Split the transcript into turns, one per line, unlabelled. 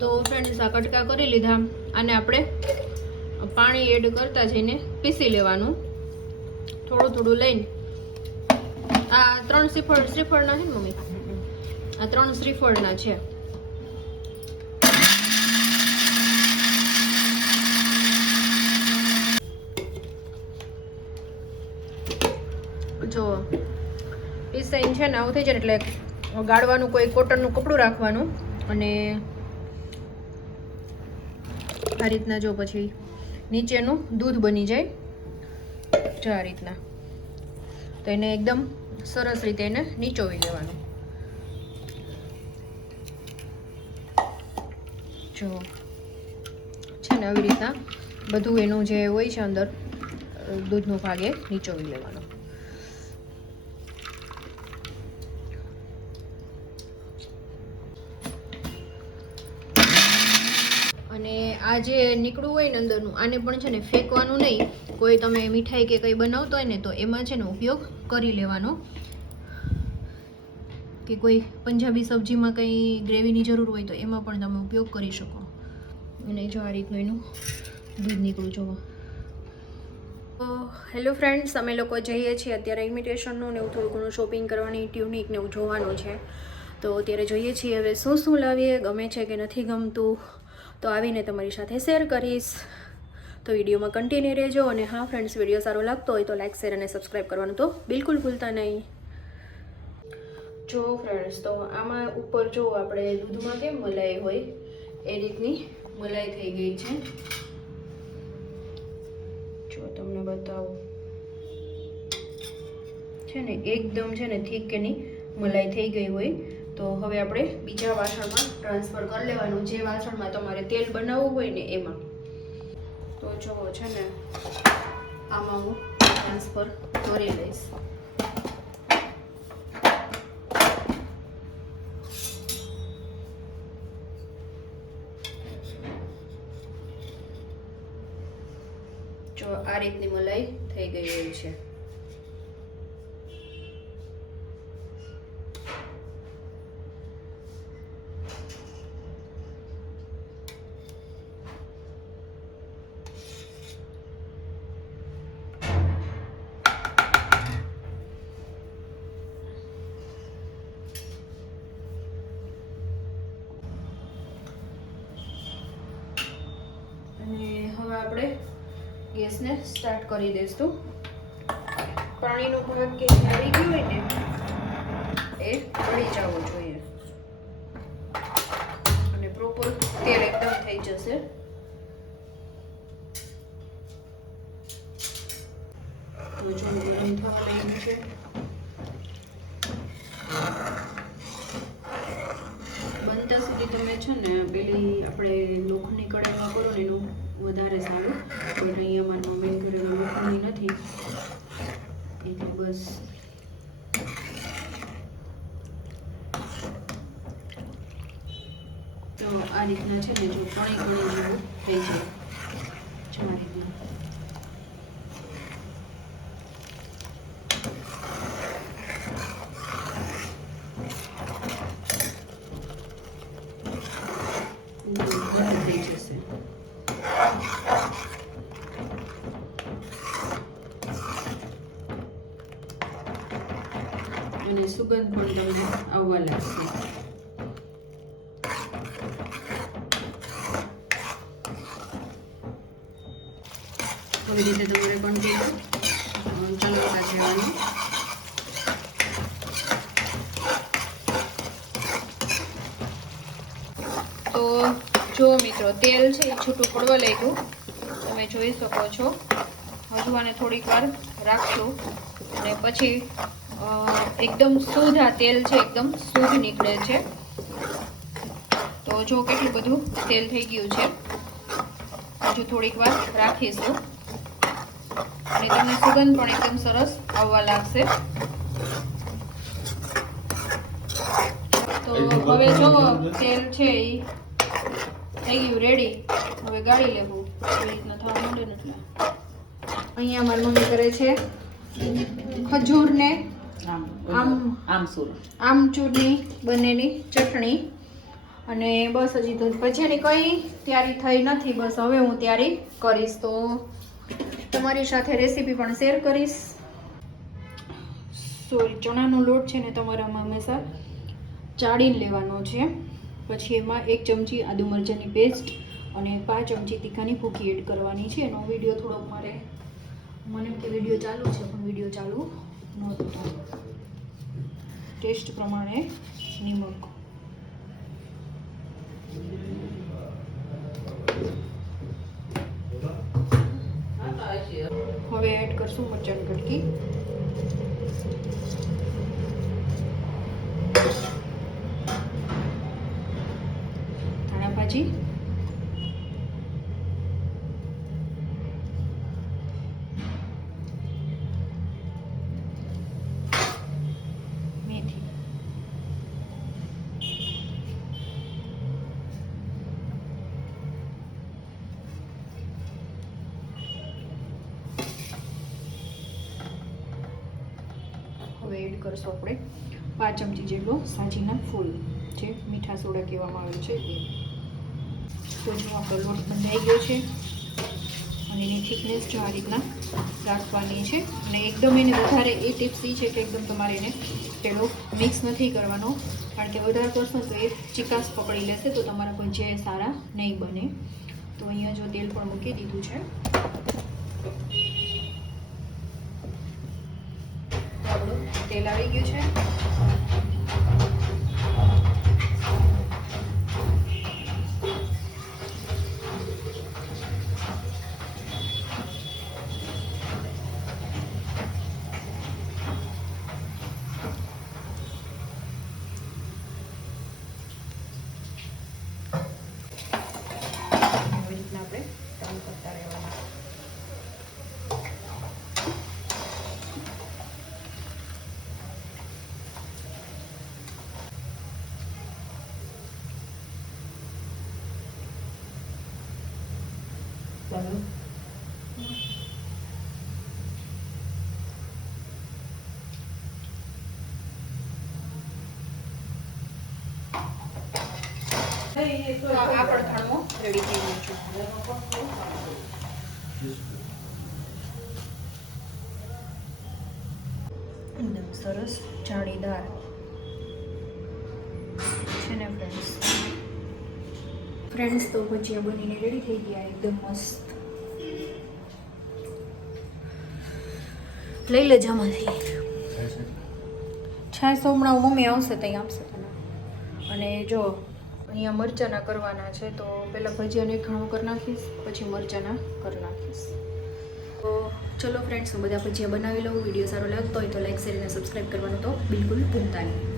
તો ફ્રેન્ડ્સ આ કટકા કરી લીધા અને આપણે પાણી એડ કરતા જઈને પીસી લેવાનું. થોડું થોડું લઈને. આ ત્રણ શ્રીફળ, શ્રીફળના છે મમ્મી? આ ત્રણ શ્રીફળના છે. જો, પીસાઈને છે ને આવું થઈ જાય એટલે ગાળવાનું કોઈ કોટનનું કપડું રાખવાનું અને આ રીતના જો પછી નીચેનું દૂધ બની જાય. જો આ રીતના. તો એને એકદમ સરસ રીતે એને નીચોવી લેવાનું. જો. છે ને આવી રીતના બધું એનું જે હોય છે અંદર દૂધનો ભાગ એ નીચોવી લેવાનો. અને આ જે નીકળવું હોય ને અંદરનું, આને પણ છે ને ફેંકવાનું નહીં. કોઈ તમે મીઠાઈ કે કંઈ બનાવતો હોય ને તો એમાં છે ને ઉપયોગ કરી લેવાનો. કે કોઈ પંજાબી સબ્જીમાં કંઈ ગ્રેવીની જરૂર હોય તો એમાં પણ તમે ઉપયોગ કરી શકો. અને જો આ રીતનું એનું દૂધ નીકળું જોવો હેલો ફ્રેન્ડ્સ, અમે લોકો જઈએ છીએ અત્યારે ઇમિટેશનનું ને એવું થોડું ઘણું શોપિંગ કરવાની, ટ્યુનિક ને એવું જોવાનું છે. તો અત્યારે જોઈએ છીએ, હવે શું શું લાવીએ, ગમે છે કે નથી ગમતું. તો આવીને તમારી સાથે શેર કરીશ. તો વિડીયોમાં કન્ટિન્યુ રહેજો અને હા ફ્રેન્ડ્સ વીડિયો સારો લાગતો હોય તો લાઇક શેર અને સબસ્ક્રાઈબ કરવાનું તો બિલકુલ ભૂલતા નહીં. જો ફ્રેન્ડ્સ તો આમાં ઉપર જો આપણે દૂધમાં કેમ મલાઈ હોય, એ રીતની મલાઈ થઈ ગઈ છે. જો તમને બતાવું. છે ને, એકદમ છે ને, થીક નહીં, મલાઈ થઈ ગઈ હોય. તો હવે આપણે બીજા વાસણમાં ટ્રાન્સફર કરી લેવાનું. જે વાસણમાં તમારે તેલ બનાવવું હોય ને એમાં. તો જો છે ને, આમાં હું ટ્રાન્સફર કરી લઈશ. જો આ રીતની મલાઈ થઈ ગઈ હોય છે. આપણે ગેસને સ્ટાર્ટ કરી દઈશું. પાણીનો ભાગ કે આવી ગયો હોય ને, એ પડી જવો જોઈએ. અને પ્રોપર તેલ એકદમ થઈ જશે. બનતા સુધી તમે છે ને પેલી આપણે લોખંડની કડાઈમાં કરો ને એનું વધારે સારું બટ અહીંયા મારા મમ્મી ઘરે લોખંડની નથી બસ તો આ રીતના છે ને જો પાણી કણી જેવું થઈ જાય જો આ રીતના ગરમ થઈ જશે અને સુગંધ પણ તમને આવવા લાગશે. આવી રીતે તમારે કન્ટિન્યુ ચલાવતા જવાનું તો જો મિત્રો, તેલ છે એ છૂટું પડવા લાગ્યું. તમે જોઈ શકો છો. હજુ આને થોડીક વાર રાખશું અને પછી એકદમ શુદ્ધ આ તેલ છે એકદમ શુદ્ધ નીકળે છે. તો જો કેટલું બધું તેલ થઈ ગયું છે હજુ થોડીક વાર રાખીશું. અને તમને સુગંધ પણ એકદમ સરસ આવવા લાગશે. તો હવે જો તેલ છે એ થઈ ગયું રેડી હવે ગાળી લેવું. એવી રીતના થવા માંડે ને એટલે અહીંયા મારી મમ્મી કરે છે ખજૂરને
આમ
આમ
આમ સુર.
આમચૂરની બંનેની ચટણી. અને બસ હજી તો ભજીયાની કંઈ તૈયારી થઈ નથી બસ હવે હું તૈયારી કરીશ. તો તમારી સાથે રેસીપી પણ શેર કરીશ. સોરી ચણાનો લોટ છે ને તમારામાં હંમેશા ચાળીને લેવાનો છે. પછી એમાં એક ચમચી આદુ મરચાંની પેસ્ટ અને પાંચ ચમચી તીખાની ભૂકી એડ કરવાની છે. એનો વીડિયો થોડોક મારે મને કે વીડિયો ચાલુ છે પણ વીડિયો ચાલુ નહોતો ટેસ્ટ પ્રમાણે નિમક હવે એડ કરશું મરચાંની કટકી. ધાણા ભાજી. હવે એડ કરશું આપણે પાંચ ચમચી જેટલો સાજીના ફૂલ જે મીઠા સોડા કહેવામાં આવે છે એ. તો જો આપણો લોટ બંધાઈ ગયો છે અને એની થિકનેસ જો આ રીતના રાખવાની છે અને એકદમ એને વધારે એ ટિપ્સ એ છે કે એકદમ તમારે એને પેલો મિક્સ નથી કરવાનો. કારણ કે વધારે કરશો તો એ ચિકાસ પકડી લેશે તો તમારા ભજીયા સારા નહીં બને. તો અહીંયા જો તેલ પણ મૂકી દીધું છે તો આપણું તેલ આવી ગયું છે આવી રીતના આપણે કામ કરતા રહેવાના રેડી થઈ ગયું છે. એકદમ સરસ જાળીદાર છે ને ફ્રેન્ડ્સ ફ્રેન્ડ્સ તો ભજીયા બનીને રેડી થઈ ગયા એકદમ મસ્ત. લઈ લેજો આમાંથી. છાશ હમણાં મમ્મી આવશે ત્યાં આપશે તને. અને જો, અહીંયા મરચાના કરવાના છે, તો પહેલાં ભજીયાને ઘણું કરી નાખીશ, પછી મરચાના કરી નાખીશ. તો ચલો ફ્રેન્ડ્સ હું બધા ભજીયા બનાવી લઉં, વીડિયો સારો લાગતો હોય તો લાઈક શેર અને સબસ્ક્રાઈબ કરવાનું તો બિલકુલ ભૂલતા નહીં.